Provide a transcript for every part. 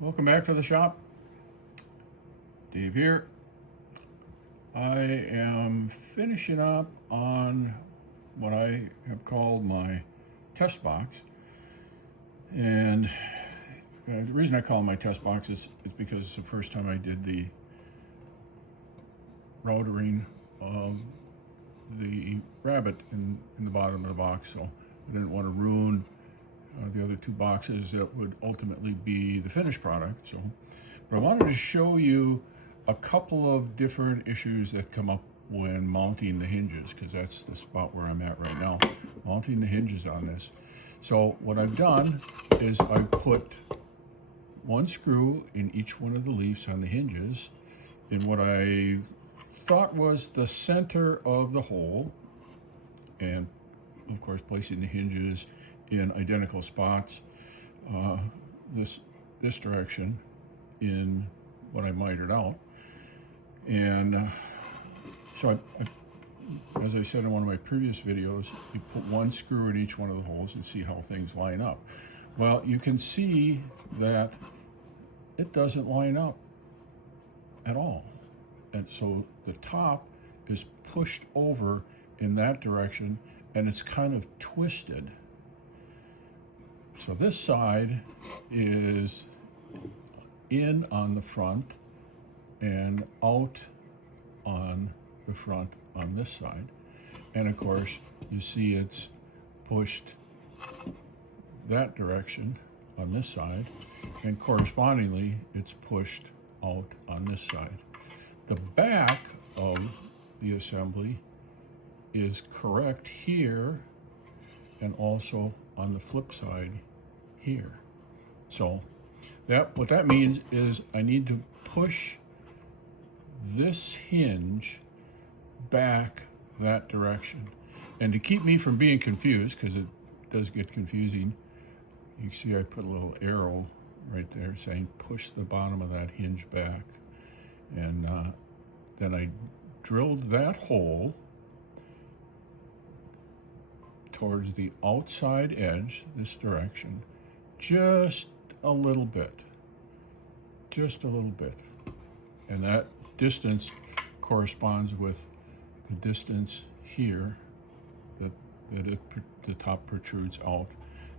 Welcome back to the shop. Dave here. I am finishing up on what I have called my test box. And the reason I call it my test box is because it's the first time I did the routering of the rabbit in the bottom of the box. So I didn't want to ruin the other two boxes that would ultimately be the finished product. So, but I wanted to show you a couple of different issues that come up when mounting the hinges, because that's the spot where I'm at right now, mounting the hinges on this. So what I've done is I put one screw in each one of the leaves on the hinges in what I thought was the center of the hole, and of course placing the hinges in identical spots, this direction in what I mitered out. And so as I said in one of my previous videos, you put one screw in each one of the holes and see how things line up. Well, you can see that it doesn't line up at all. And so the top is pushed over in that direction and it's kind of twisted. So this side is in on the front and out on the front on this side. And of course, you see it's pushed that direction on this side, and correspondingly, it's pushed out on this side. The back of the assembly is correct here and also on the flip side here. So what that means is I need to push this hinge back that direction. And to keep me from being confused, because it does get confusing, you see I put a little arrow right there saying push the bottom of that hinge back. And then I drilled that hole towards the outside edge, this direction, just a little bit. And that distance corresponds with the distance here that the top protrudes out.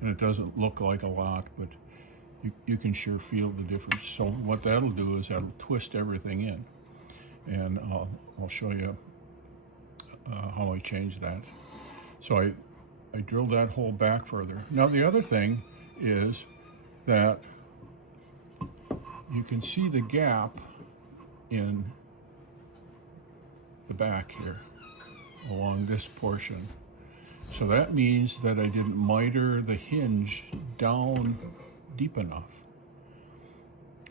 And it doesn't look like a lot, but you can sure feel the difference. So what that'll do is that'll twist everything in. And I'll show you how I changed that. So I drilled that hole back further. Now the other thing is that you can see the gap in the back here along this portion. So that means that I didn't miter the hinge down deep enough.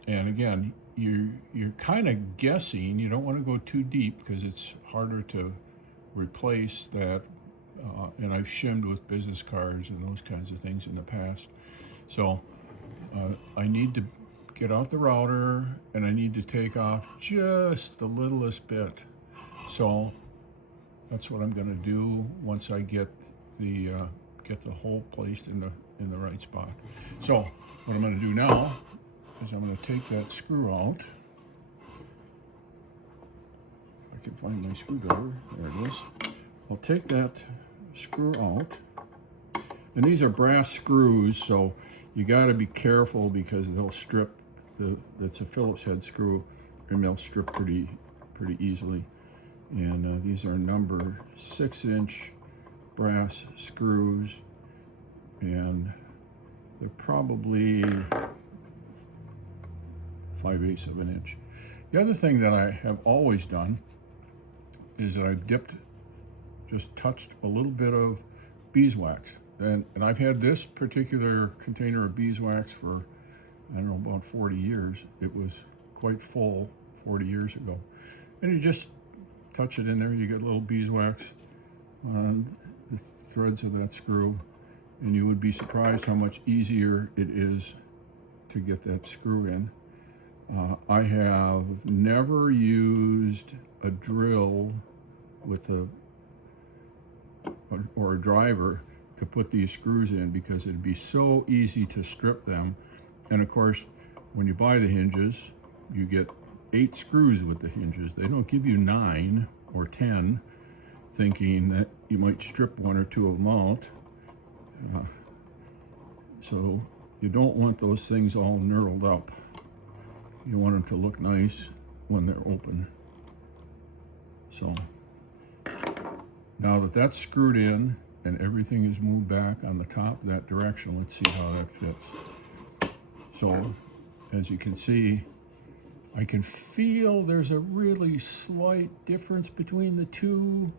And again, you're kind of guessing. You don't want to go too deep because it's harder to replace that. And I've shimmed with business cards and those kinds of things in the past. So I need to get out the router and I need to take off just the littlest bit. So that's what I'm going to do once I get the hole placed in the right spot. So what I'm going to do now is I'm going to take that screw out. If I can find my screwdriver. There it is. I'll take that screw out. And these are brass screws, so you got to be careful because they'll strip. That's a Phillips head screw, and they'll strip pretty easily. And these are number 6-inch brass screws, and they're probably 5/8 of an inch. The other thing that I have always done is that I've just touched a little bit of beeswax. And I've had this particular container of beeswax for, I don't know, about 40 years. It was quite full 40 years ago. And you just touch it in there, you get a little beeswax on the threads of that screw, and you would be surprised how much easier it is to get that screw in. I have never used a drill with a driver to put these screws in because it'd be so easy to strip them. And of course, when you buy the hinges, you get 8 screws with the hinges. They don't give you 9 or 10, thinking that you might strip 1 or 2 of them out. So you don't want those things all knurled up. You want them to look nice when they're open. So now that that's screwed in and everything is moved back on the top that direction, let's see how that fits. So as you can see, I can feel there's a really slight difference between the two,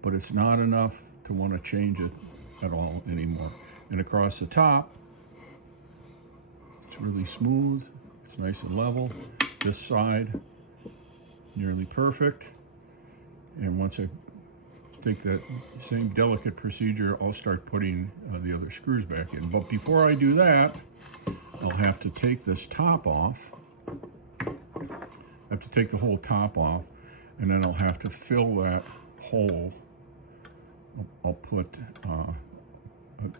but it's not enough to want to change it at all anymore. And across the top, it's really smooth, it's nice and level. This side, nearly perfect. And once I take that same delicate procedure, I'll start putting the other screws back in. But before I do that, I'll have to take this top off. I have to take the whole top off, and then I'll have to fill that hole. I'll put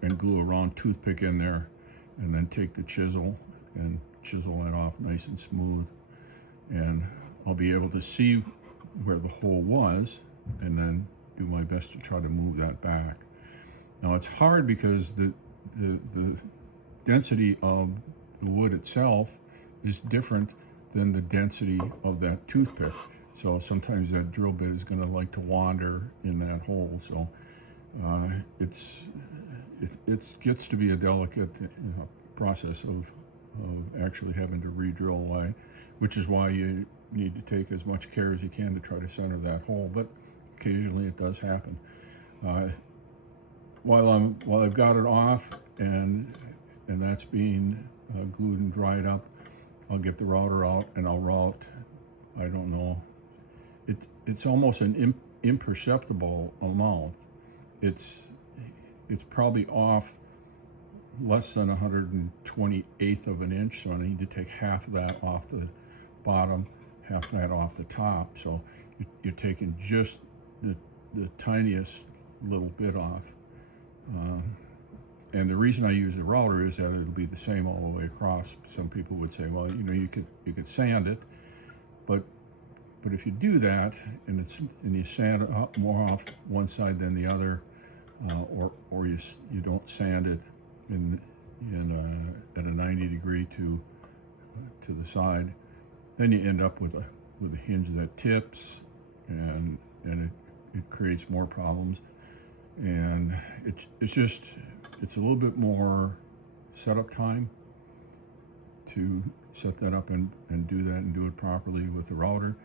and glue a round toothpick in there, and then take the chisel and chisel that off nice and smooth. And I'll be able to see where the hole was, and then do my best to try to move that back. Now it's hard because the density of the wood itself is different than the density of that toothpick. So sometimes that drill bit is going to like to wander in that hole. So it gets to be a delicate process of actually having to re-drill away, which is why you need to take as much care as you can to try to center that hole. But occasionally it does happen. While I've got it off and that's being glued and dried up, I'll get the router out and I'll route, I don't know, it's almost an imperceptible amount. It's probably off less than 128th of an inch, so I need to take half of that off the bottom, half that off the top. So you're taking just the tiniest little bit off. And the reason I use a router is that it'll be the same all the way across. Some people would say, well, you know, you could sand it, but if you do that and you sand it more off one side than the other, or you don't sand it at a 90 degree to the side, then you end up with a hinge that tips, and it creates more problems. And it's a little bit more setup time to set that up and do that and do it properly with the router,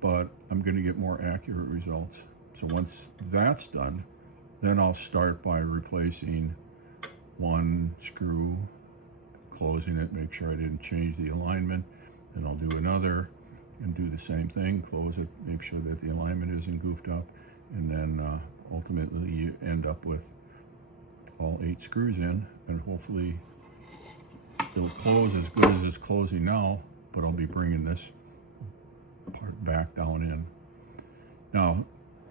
but I'm going to get more accurate results. So once that's done, then I'll start by replacing one screw, closing it, make sure I didn't change the alignment. Then I'll do another and do the same thing, close it, make sure that the alignment isn't goofed up, and then ultimately you end up with all 8 screws in, and hopefully it'll close as good as it's closing now, but I'll be bringing this part back down in. Now,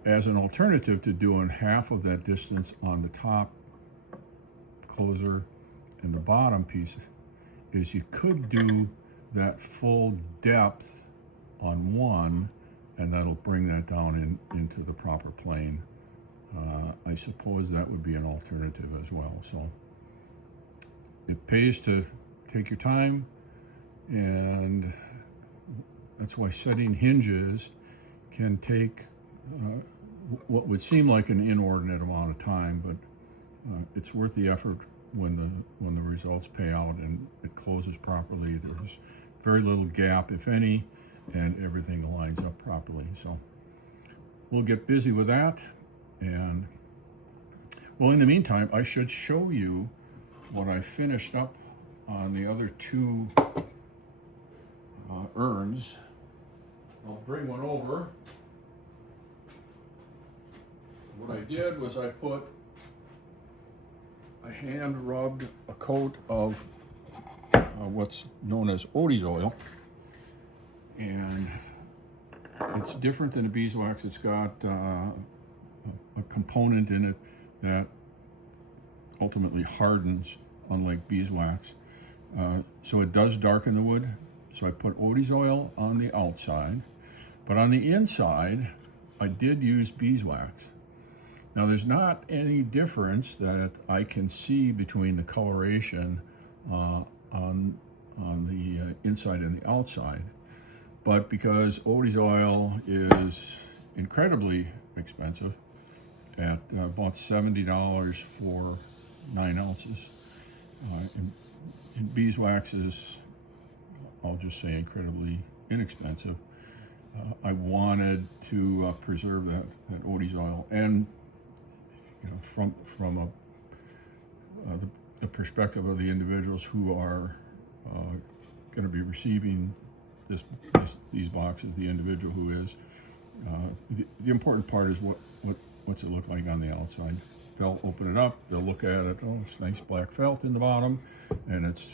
as an alternative to doing half of that distance on the top closer and the bottom piece, is you could do that full depth on one, and that'll bring that down into the proper plane. I suppose that would be an alternative as well. So it pays to take your time, and that's why setting hinges can take what would seem like an inordinate amount of time, but it's worth the effort when the results pay out and it closes properly. There's very little gap, if any, and everything aligns up properly. So we'll get busy with that. And well, in the meantime, I should show you what I finished up on the other 2 urns. I'll bring one over. What I did was I hand rubbed a coat of what's known as Odie's oil, and it's different than a beeswax. It's got a component in it that ultimately hardens, unlike beeswax, So it does darken the wood. So I put Odie's oil on the outside, but on the inside, I did use beeswax. Now there's not any difference that I can see between the coloration on the inside and the outside, but because Odie's oil is incredibly expensive at about $70 for 9 ounces, and beeswax is, I'll just say, incredibly inexpensive. I wanted to preserve that Odie's oil, and from the perspective of the individuals who are going to be receiving these boxes, the individual who is, the important part is what's it look like on the outside. They'll open it up, they'll look at it, oh, it's nice black felt in the bottom, and it's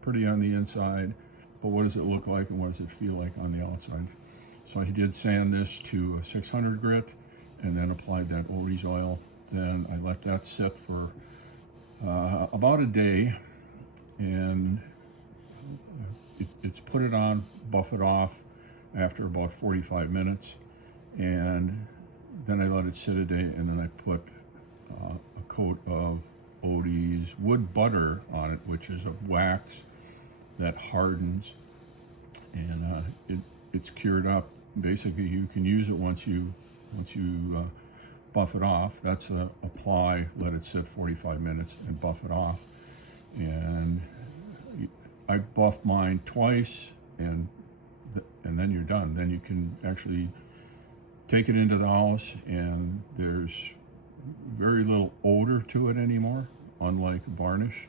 pretty on the inside, but what does it look like and what does it feel like on the outside? So I did sand this to a 600 grit and then applied that Odie's oil. Then I let that sit for about a day, and it's put it on, buff it off after about 45 minutes, and then I let it sit a day, and then I put a coat of Odie's wood butter on it, which is a wax that hardens, and it's cured up. Basically, you can use it once you buff it off. That's apply, let it sit 45 minutes, and buff it off. And I buffed mine twice, and then you're done. Then you can actually take it into the house, and there's very little odor to it anymore, unlike varnish.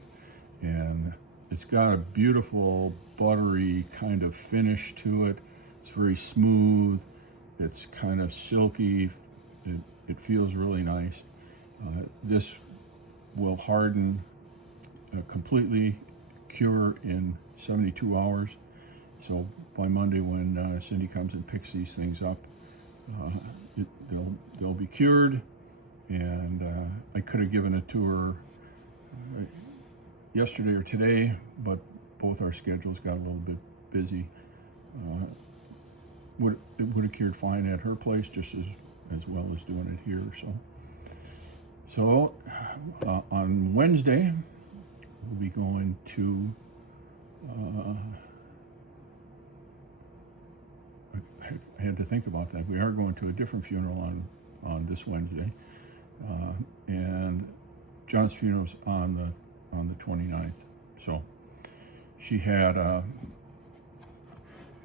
And it's got a beautiful buttery kind of finish to it. It's very smooth. It's kind of silky. It feels really nice. This will harden completely, cure in 72 hours. So by Monday, when Cindy comes and picks these things up, they'll be cured. And I could have given it to her yesterday or today, but both our schedules got a little bit busy. It would have cured fine at her place, just as well as doing it here. So on Wednesday, we'll be going to I had to think about that. We are going to a different funeral on this Wednesday, and John's funeral's on the 29th. So she had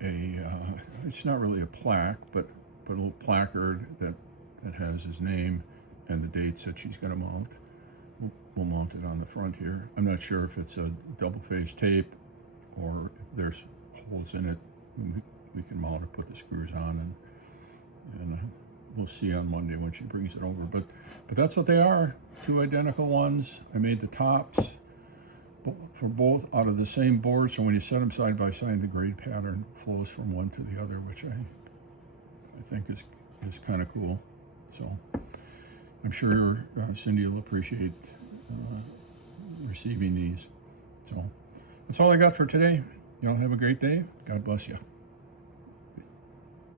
it's not really a plaque, but a little placard that has his name and the dates that she's got to mount. We'll mount it on the front here. I'm not sure if it's a double-faced tape or if there's holes in it. We can mount it, put the screws on, and we'll see on Monday when she brings it over. But that's what they are, 2 identical ones. I made the tops for both out of the same board, so when you set them side by side, the grade pattern flows from one to the other, which I think is kind of cool. So I'm sure Cindy will appreciate receiving these. So that's all I got for today. Y'all have a great day. God bless you.